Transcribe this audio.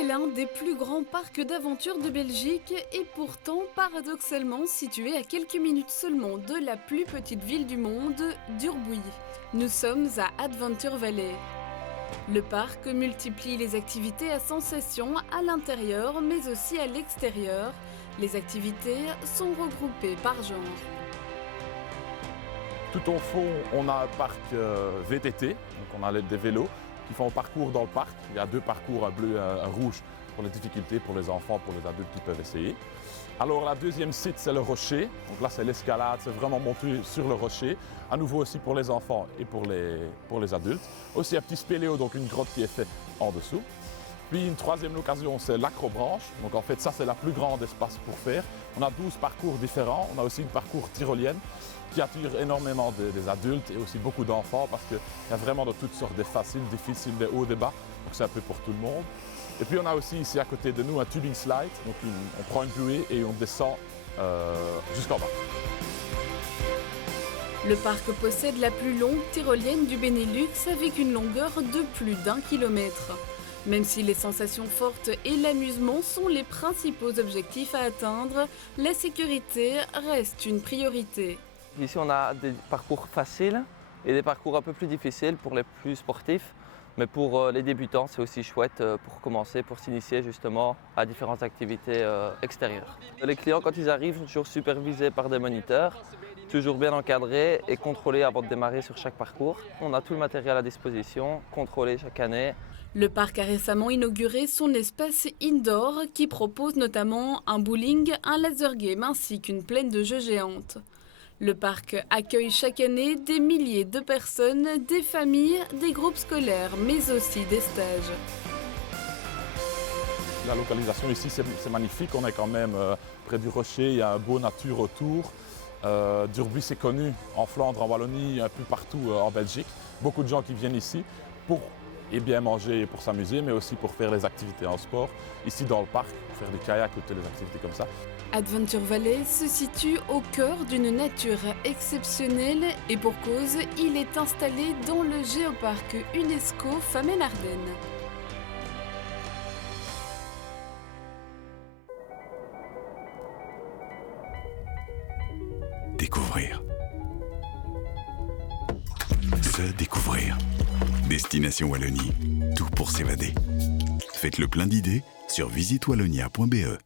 est l'un des plus grands parcs d'aventure de Belgique et pourtant paradoxalement situé à quelques minutes seulement de la plus petite ville du monde, d'Urbuy. Nous sommes à Adventure Valley. Le parc multiplie les activités à sensations à l'intérieur mais aussi à l'extérieur. Les activités sont regroupées par genre. Tout au fond, on a un parc VTT, donc on a des vélos qui font un parcours dans le parc. Il y a deux parcours, un bleu et un rouge pour les difficultés, pour les enfants, pour les adultes qui peuvent essayer. Alors la deuxième site, c'est le rocher. Donc là, c'est l'escalade, c'est vraiment monter sur le rocher. À nouveau aussi pour les enfants et pour les adultes. Aussi un petit spéléo, donc une grotte qui est faite en dessous. Puis une troisième occasion, c'est l'acrobranche. Donc en fait, ça, c'est la plus grande espace pour faire. On a 12 parcours différents. On a aussi une parcours tyrolienne qui attire énormément des adultes et aussi beaucoup d'enfants parce qu'il y a vraiment de toutes sortes, des faciles, difficiles, des hauts, des bas. Donc c'est un peu pour tout le monde. Et puis on a aussi ici à côté de nous un tubing slide. Donc on prend une buée et on descend jusqu'en bas. Le parc possède la plus longue tyrolienne du Benelux avec une longueur de plus d'1 kilomètre. Même si les sensations fortes et l'amusement sont les principaux objectifs à atteindre, la sécurité reste une priorité. Ici, on a des parcours faciles et des parcours un peu plus difficiles pour les plus sportifs. Mais pour les débutants, c'est aussi chouette pour commencer, pour s'initier justement à différentes activités extérieures. Les clients, quand ils arrivent, sont toujours supervisés par des moniteurs, toujours bien encadrés et contrôlés avant de démarrer sur chaque parcours. On a tout le matériel à disposition, contrôlé chaque année. Le parc a récemment inauguré son espace indoor qui propose notamment un bowling, un laser game ainsi qu'une plaine de jeux géante. Le parc accueille chaque année des milliers de personnes, des familles, des groupes scolaires, mais aussi des stages. La localisation ici, c'est magnifique. On est quand même près du rocher, il y a un beau nature autour. D'Urbuy, c'est connu en Flandre, en Wallonie, un peu partout en Belgique. Beaucoup de gens qui viennent ici pour bien manger et pour s'amuser, mais aussi pour faire les activités en sport. Ici dans le parc, pour faire du kayak ou toutes les activités comme ça. Adventure Valley se situe au cœur d'une nature exceptionnelle et pour cause, il est installé dans le géoparc UNESCO Famenne-Ardenne. Découvrir. Se découvrir. Destination Wallonie, tout pour s'évader. Faites le plein d'idées sur visitewallonia.be.